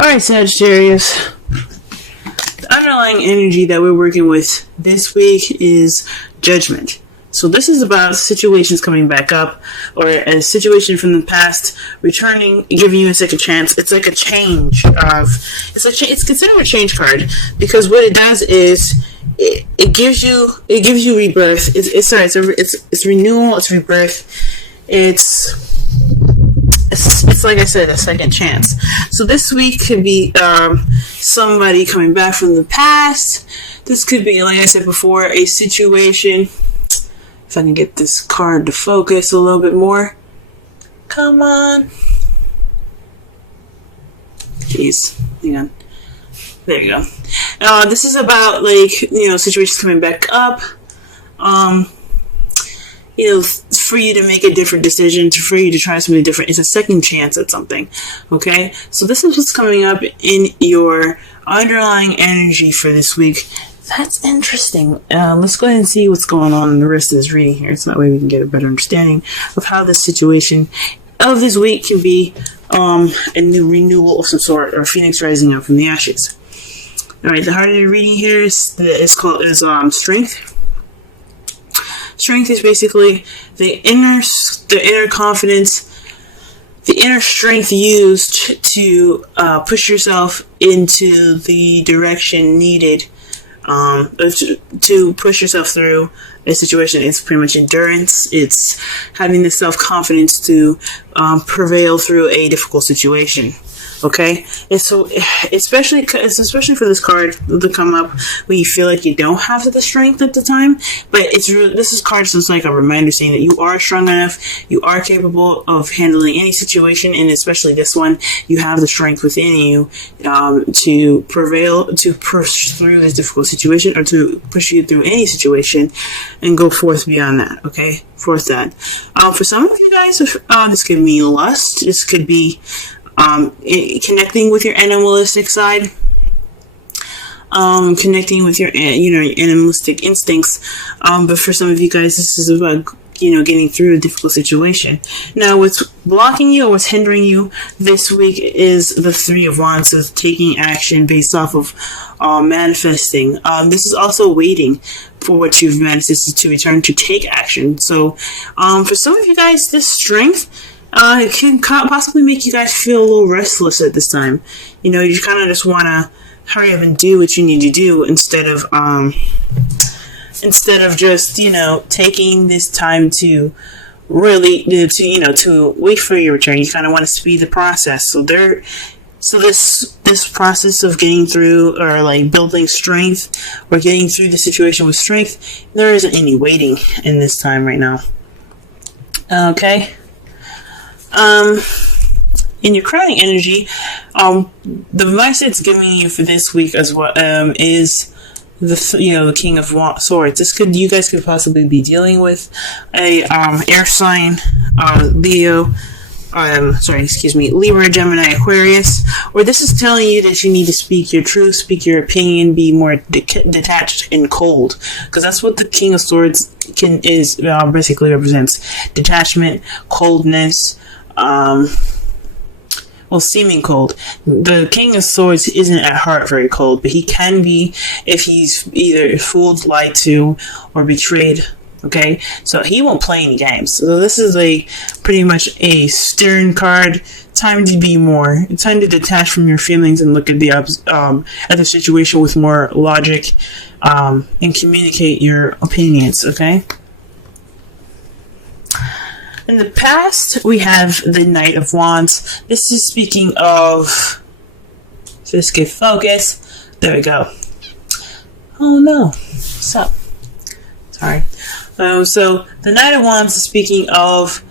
Alright, Sagittarius. The underlying energy that we're working with this week is judgment. So this is about situations coming back up, or a situation from the past returning, giving you a second chance. It's like a change of, it's considered a change card, because what it does is it gives you rebirth. It's renewal. It's rebirth. It's like I said, a second chance. So this week could be somebody coming back from the past. This could be, like I said before, a situation. If I can get this card to focus a little bit more. Come on. Jeez. Hang on. There you go. This is about, situations coming back up. For you to make a different decision, for you to try something different. It's a second chance at something. Okay? So this is what's coming up in your underlying energy for this week. That's interesting. Let's go ahead and see what's going on in the rest of this reading here, so that way we can get a better understanding of how this situation of this week can be a new renewal of some sort, or phoenix rising up from the ashes. All right, the heart of the reading here is strength. Strength is basically the inner confidence, the inner strength used to push yourself into the direction needed. To push yourself through a situation. It's pretty much endurance. It's having the self-confidence to prevail through a difficult situation. Okay, and so especially for this card to come up when you feel like you don't have the strength at the time, but this is card, so it's like a reminder saying that you are strong enough, you are capable of handling any situation, and especially this one, you have the strength within you to prevail, to push through this difficult situation, or to push you through any situation and go forth beyond that. Okay, forth that. For some of you guys, this could mean lust. This could be connecting with your animalistic side, connecting with your animalistic instincts. But for some of you guys, this is about getting through a difficult situation. Now, what's blocking you or what's hindering you this week is the Three of Wands, so taking action based off of manifesting. This is also waiting for what you've manifested to return to take action. So, for some of you guys, this strength. It can possibly make you guys feel a little restless at this time. You kind of just want to hurry up and do what you need to do instead of just, taking this time to really, to wait for your return. You kind of want to speed the process. So this process of getting through, or like building strength, or getting through the situation with strength, there isn't any waiting in this time right now. Okay. In your crowning energy, the advice it's giving you for this week as well, is the King of Swords. You guys could possibly be dealing with a air sign, Libra, Gemini, Aquarius, or this is telling you that you need to speak your truth, speak your opinion, be more detached and cold, because that's what the King of Swords basically represents: detachment, coldness. Seeming cold. The King of Swords isn't at heart very cold, but he can be if he's either fooled, lied to, or betrayed. Okay, so he won't play any games. So this is pretty much a stern card. Time to detach from your feelings and look at the situation with more logic, and communicate your opinions. Okay. In the past, we have the Knight of Wands. This is speaking of... Just get focus. There we go. Oh no. What's up? Sorry. So, the Knight of Wands is speaking of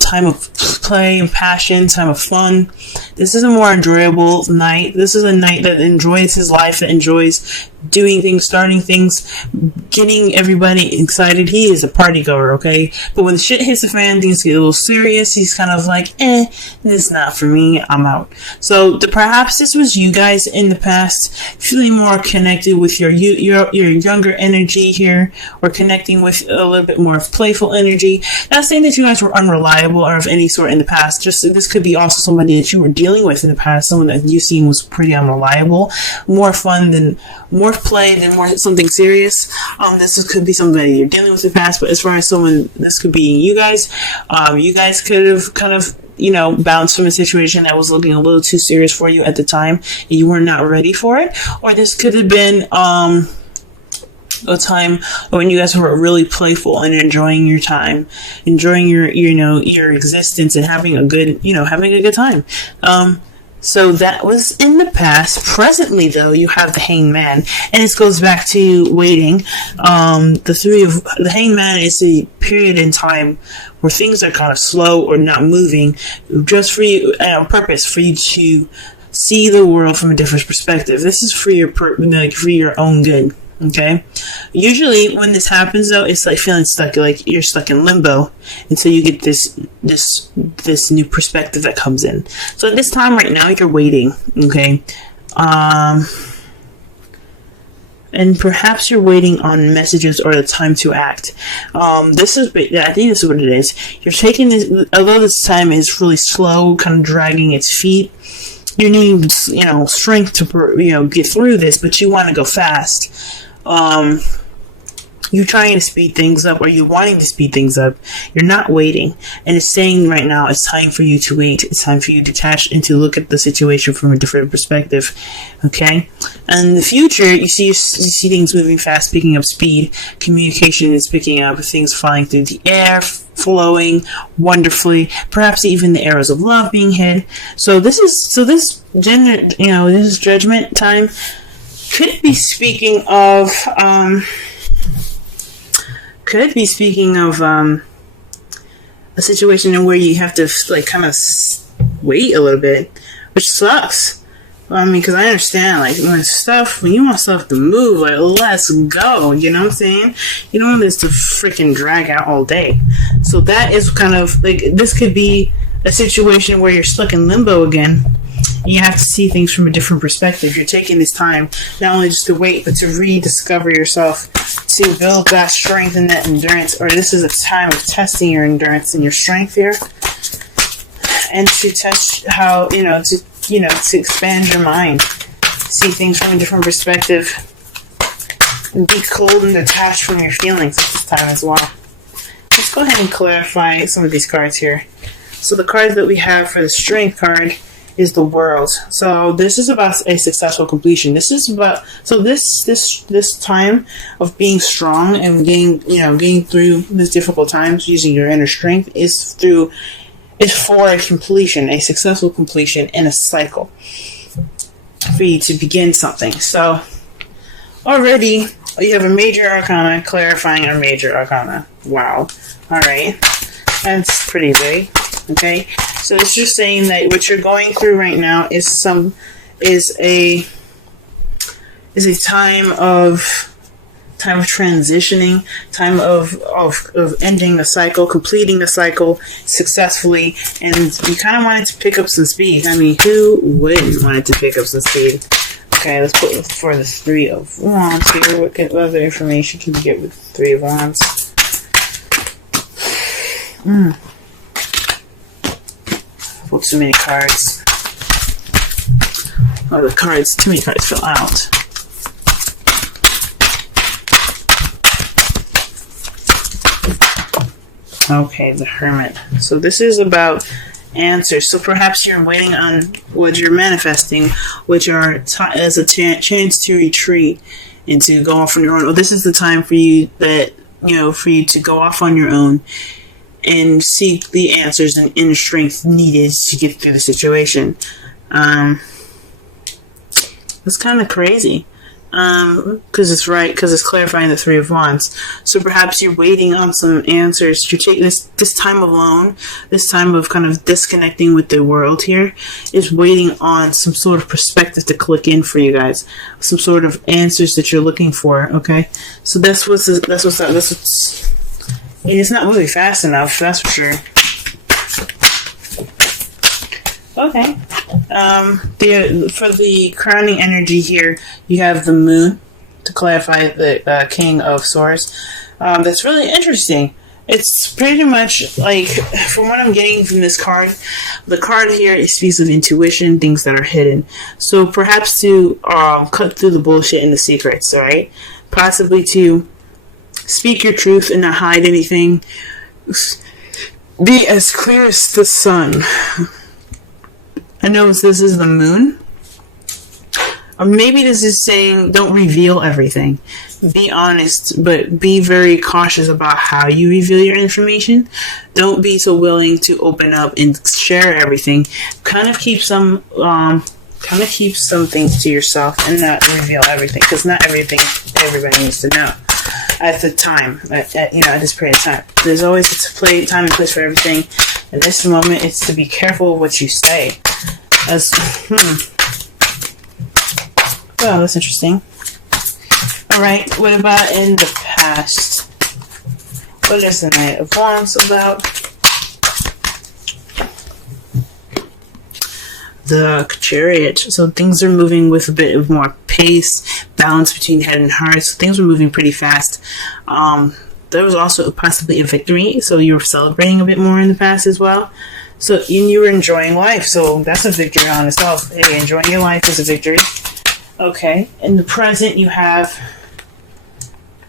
time of play and passion, time of fun. This is a more enjoyable night. This is a night that enjoys his life, that enjoys doing things, starting things, getting everybody excited. He is a party goer, okay? But when shit hits the fan, things get a little serious. He's kind of like, this is not for me. I'm out. So perhaps this was you guys in the past feeling more connected with your younger energy here, or connecting with a little bit more of playful energy. Not saying that you guys were unreliable or of any sort in the past. Just this could be also somebody that you were dealing dealing with in the past, someone that you seen was pretty unreliable, more play than more something serious. Could be somebody you're dealing with in the past, but as far as someone, this could be you guys. You guys could have kind of, bounced from a situation that was looking a little too serious for you at the time, and you were not ready for it. Or this could have been, a time when you guys were really playful and enjoying your time, enjoying your existence and having a good time. So that was in the past. Presently, though, you have the Hanged Man, and this goes back to waiting. The Hanged Man is a period in time where things are kind of slow or not moving, just for you, on purpose, for you to see the world from a different perspective. This is for your own good. Okay. Usually, when this happens, though, it's like feeling stuck, like you're stuck in limbo until you get this new perspective that comes in. So at this time right now, you're waiting. Okay. And perhaps you're waiting on messages or the time to act. I think this is what it is. You're taking this, although this time is really slow, kind of dragging its feet. You need, strength to, get through this, but you want to go fast. You're trying to speed things up, or you're wanting to speed things up. You're not waiting. And it's saying right now, it's time for you to wait. It's time for you to detach and to look at the situation from a different perspective. Okay? And in the future, you see things moving fast, picking up speed. Communication is picking up, things flying through the air, flowing wonderfully. Perhaps even the arrows of love being hit. So this judgment time could be speaking of a situation where you have to kind of wait a little bit, which sucks. Because I understand, when you want stuff to move, let's go, you know what I'm saying? You don't want this to freaking drag out all day. So that is kind of, this could be a situation where you're stuck in limbo again. You have to see things from a different perspective. You're taking this time, not only just to wait, but to rediscover yourself, to build that strength and that endurance. Or this is a time of testing your endurance and your strength here. And to test how, to expand your mind, see things from a different perspective, and be cold and detached from your feelings at this time as well. Let's go ahead and clarify some of these cards here. So the cards that we have for the Strength card is the World. So this is about a successful completion. This is about, so this time of being strong and getting through these difficult times using your inner strength is for a completion, a successful completion in a cycle for you to begin something. So already you have a major arcana clarifying a major arcana. Wow. All right. That's pretty big. Okay. So it's just saying that what you're going through right now is a time of transitioning, time of ending the cycle, completing the cycle successfully, and you kind of wanted to pick up some speed. I mean, who wouldn't want it to pick up some speed? Okay, let's put for the Three of Wands here. What other information can you get with the Three of Wands? Pulled too many cards. Oh, too many cards fell out. Okay, the Hermit. So this is about answers. So perhaps you're waiting on what you're manifesting, which are as a chance to retreat and to go off on your own. Well, this is the time for you to go off on your own and seek the answers and inner strength needed to get through the situation. That's kind of crazy. Because it's clarifying the Three of Wands. So perhaps you're waiting on some answers. You take this time alone, this time of kind of disconnecting with the world here, is waiting on some sort of perspective to click in for you guys, some sort of answers that you're looking for. Okay, so that's what's it's not moving fast enough. That's for sure. Okay. For the crowning energy here, you have the Moon to clarify the King of Swords. That's really interesting. It's pretty much like, from what I'm getting from this card, the card here, it speaks of intuition, things that are hidden. So perhaps to cut through the bullshit and the secrets, right? Possibly to speak your truth and not hide anything. Be as clear as the sun. I know this is the moon. Or maybe this is saying don't reveal everything. Be honest, but be very cautious about how you reveal your information. Don't be so willing to open up and share everything. Kind of keep some things to yourself and not reveal everything, because not everything everybody needs to know at the time. At this period of time, there's always a time and place for everything. In this moment, it's to be careful of what you say. Oh, that's interesting. Alright, what about in the past? What is the Knight of Wands about? The Chariot. So things are moving with a bit of more pace, balance between head and heart. So things were moving pretty fast. There was also possibly a victory, so you were celebrating a bit more in the past as well. So you were enjoying life, so that's a victory on itself. Hey, enjoying your life is a victory. Okay, in the present you have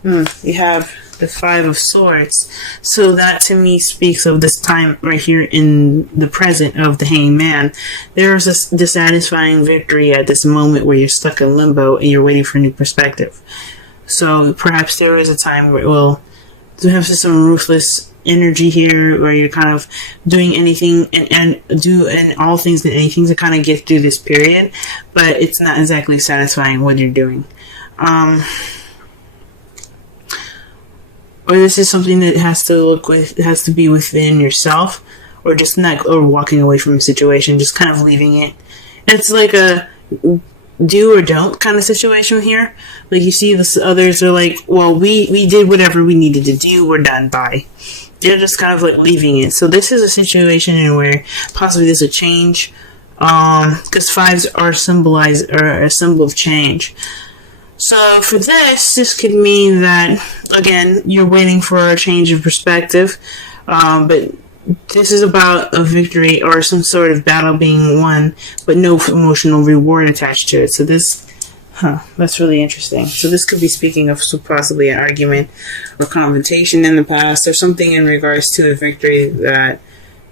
the Five of Swords. So that to me speaks of this time right here in the present of the Hanged Man. There's this dissatisfying victory at this moment where you're stuck in limbo and you're waiting for a new perspective. So perhaps there is a time where, well, to have some ruthless energy here where you're kind of doing anything and all things and anything to kind of get through this period, but it's not exactly satisfying what you're doing. Or this is something that has to be within yourself, or just or walking away from a situation, just kind of leaving it. It's like a do or don't kind of situation here. Like you see the others are like, well, we did whatever we needed to do, we're done, bye. They're just kind of like leaving it. So this is a situation in where possibly there's a change, because fives are a symbol of change. So for this could mean that, again, you're waiting for a change of perspective, but this is about a victory or some sort of battle being won, but no emotional reward attached to it. So that's really interesting. So this could be speaking of possibly an argument or confrontation in the past, or something in regards to a victory that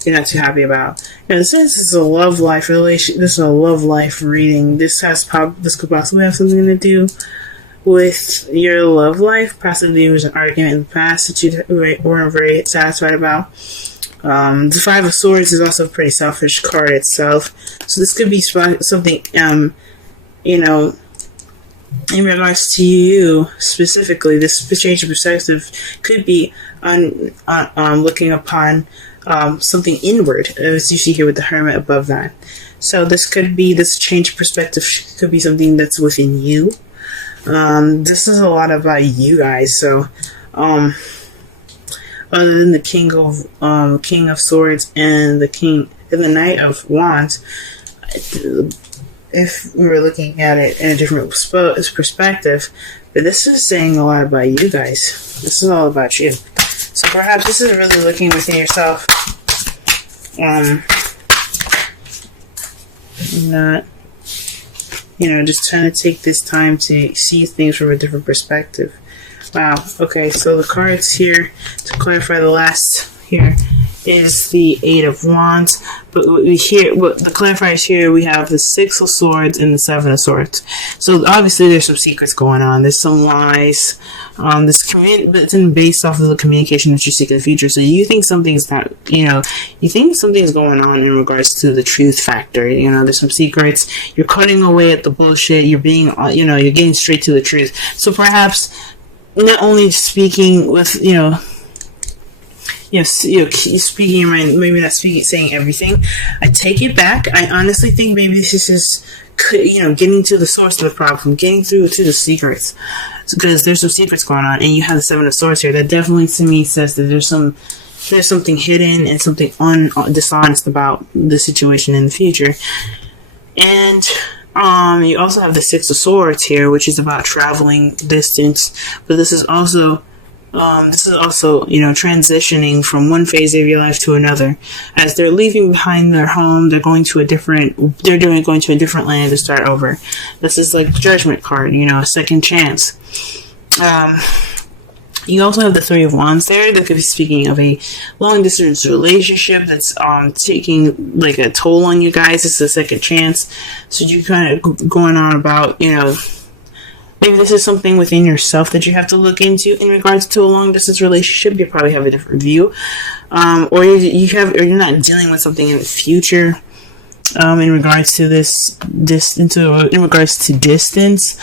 you're not too happy about. And since this is a love life relation, this is a love life reading. This could possibly have something to do with your love life. Possibly there was an argument in the past that you weren't very satisfied about. The Five of Swords is also a pretty selfish card itself. So this could be something, in regards to you specifically. This change of perspective could be on looking upon something inward, as you see here with the Hermit above that. So this change of perspective could be something that's within you. This is a lot about you guys. So other than the King of Swords and the Knight of Wands, if we were looking at it in a different perspective, but this is saying a lot about you guys. This is all about you. So perhaps this is really looking within yourself. Not, just trying to take this time to see things from a different perspective. Wow. Okay, so the cards here, to clarify the last here, is the Eight of Wands. But the clarifiers here, we have the Six of Swords and the Seven of Swords. So obviously there's some secrets going on. There's some lies. But it's based off of the communication that you seek in the future. So you think something's you think something's going on in regards to the truth factor. There's some secrets. You're cutting away at the bullshit. You're being, you're getting straight to the truth. So perhaps not only speaking with, speaking your mind, maybe not saying everything. I take it back. I honestly think maybe this is just, getting to the source of the problem, getting through to the secrets, because there's some secrets going on, and you have the Seven of Swords here. That definitely to me says that there's something hidden and something dishonest about the situation in the future. And you also have the Six of Swords here, which is about traveling distance, but this is also This is also, transitioning from one phase of your life to another. As they're leaving behind their home, they're going to a different land to start over. This is like the Judgment card, a second chance. You also have the Three of Wands there. That could be speaking of a long distance relationship that's taking like a toll on you guys. It's a second chance. So you kind of going on about, maybe this is something within yourself that you have to look into in regards to a long distance relationship. You probably have a different view, or you're not dealing with something in the future. In regards to in regards to distance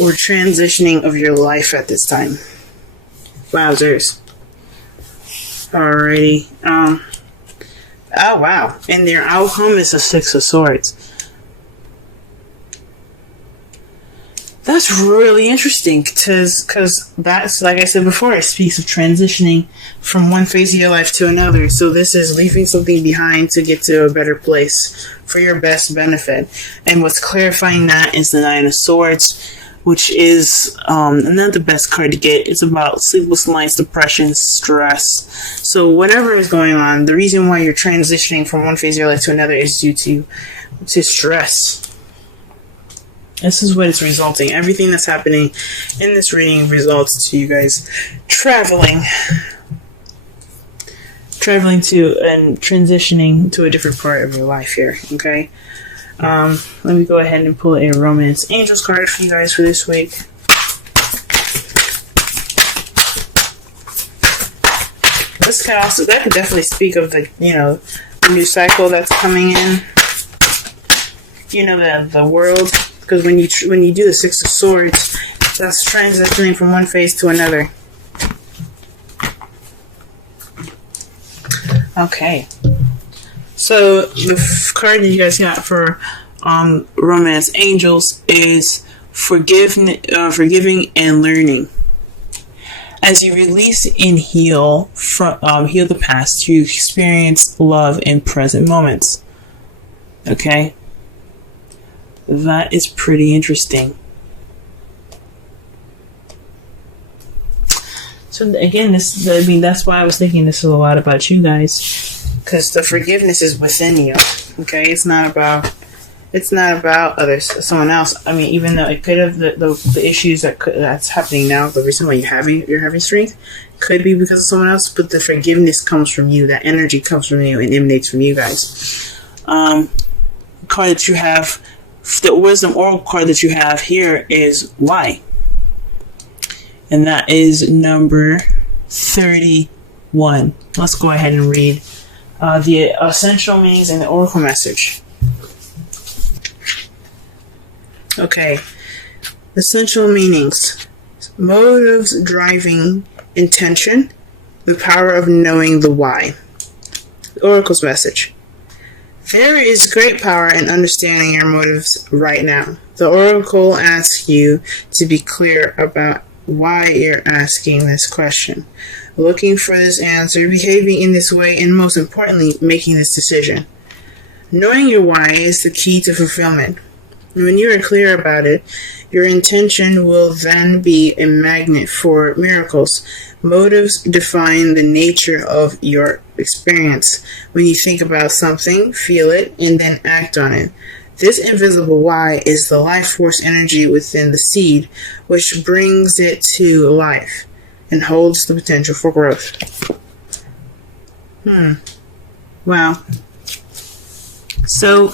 or transitioning of your life at this time. Wowzers. Alrighty. Oh wow. And their outcome is a Six of Swords. That's really interesting because that's, like I said before, it speaks of transitioning from one phase of your life to another. So this is leaving something behind to get to a better place for your best benefit. And what's clarifying that is the Nine of Swords, which is not the best card to get. It's about sleepless nights, depression, stress. So whatever is going on, the reason why you're transitioning from one phase of your life to another is due to stress. This is what it's resulting. Everything that's happening in this reading results to you guys traveling to and transitioning to a different part of your life here, okay? Let me go ahead and pull a Romance Angels card for you guys for this week. That could definitely speak of the new cycle that's coming in. The world. Because when you do the Six of Swords, that's transitioning from one phase to another. Okay. So the card that you guys got for Romance Angels is forgiving and learning. As you release and heal the past, you experience love in present moments. Okay. That is pretty interesting. So again, that's why I was thinking this is a lot about you guys, because the forgiveness is within you. Okay, it's not about someone else. I mean, even though it could have the issues that's happening now, the reason why you're having strength could be because of someone else, but the forgiveness comes from you. That energy comes from you and emanates from you guys. Card that you have. The Wisdom Oracle card that you have here is why. And that is number 31. Let's go ahead and read the essential meanings and the Oracle message. Okay. Essential meanings. Motives driving intention. The power of knowing the why. The Oracle's message. There is great power in understanding your motives right now. The Oracle asks you to be clear about why you're asking this question, looking for this answer, behaving in this way, and most importantly, making this decision. Knowing your why is the key to fulfillment. When you are clear about it, your intention will then be a magnet for miracles. Motives define the nature of your experience. When you think about something, feel it, and then act on it. This invisible why is the life force energy within the seed, which brings it to life and holds the potential for growth. Wow. So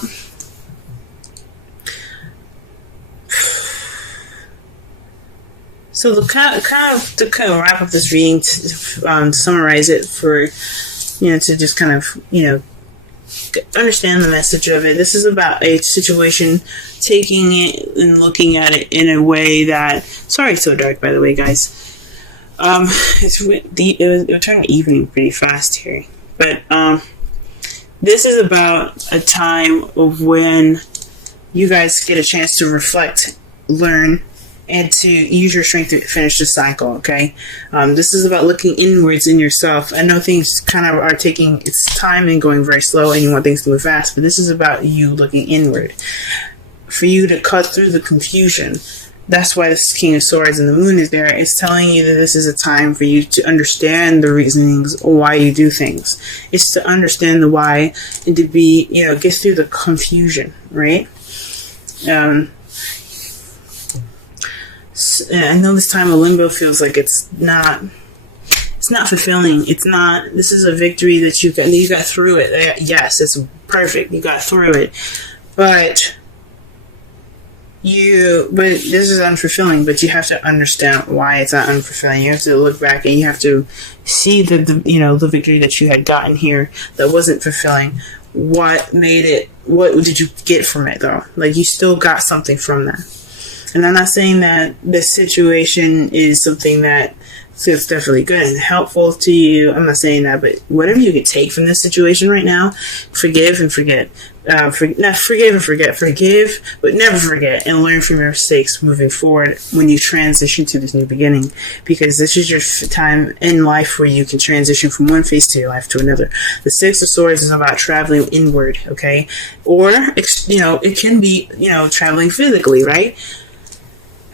to kind of wrap up this reading, to summarize it for, to just kind of, understand the message of it. This is about a situation, taking it and looking at it in a way that, sorry it's so dark by the way guys, it will turn evening pretty fast here, but this is about a time of when you guys get a chance to reflect, learn, and to use your strength to finish the cycle, okay? This is about looking inwards in yourself. I know things kind of are taking its time and going very slow and you want things to move fast, but this is about you looking inward. For you to cut through the confusion That's why this King of Swords and the Moon is there. It's telling you that this is a time for you to understand the reasonings why you do things. It's to understand the why and to be, get through the confusion, right? I know this time of limbo feels like it's not fulfilling. It's not. This is a victory that you got through it. Yes, it's perfect. You got through it, but this is unfulfilling. But you have to understand why it's not unfulfilling. You have to look back and you have to see the victory that you had gotten here that wasn't fulfilling. What made it? What did you get from it though? Like, you still got something from that. And I'm not saying that this situation is something that feels definitely good and helpful to you. I'm not saying that, but whatever you can take from this situation right now, forgive and forget. Forgive and forget. Forgive, but never forget, and learn from your mistakes moving forward when you transition to this new beginning. Because this is your time in life where you can transition from one phase to your life to another. The Six of Swords is about traveling inward, okay? Or, it can be, traveling physically, right?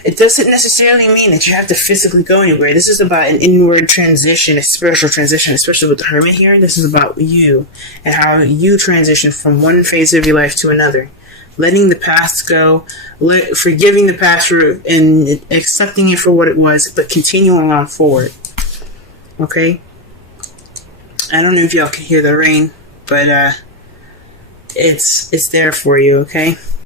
It doesn't necessarily mean that you have to physically go anywhere. This is about an inward transition, a spiritual transition, especially with the Hermit here. This is about you and how you transition from one phase of your life to another. Letting the past go, forgiving the past and accepting it for what it was, but continuing on forward. Okay? I don't know if y'all can hear the rain, but it's there for you, okay?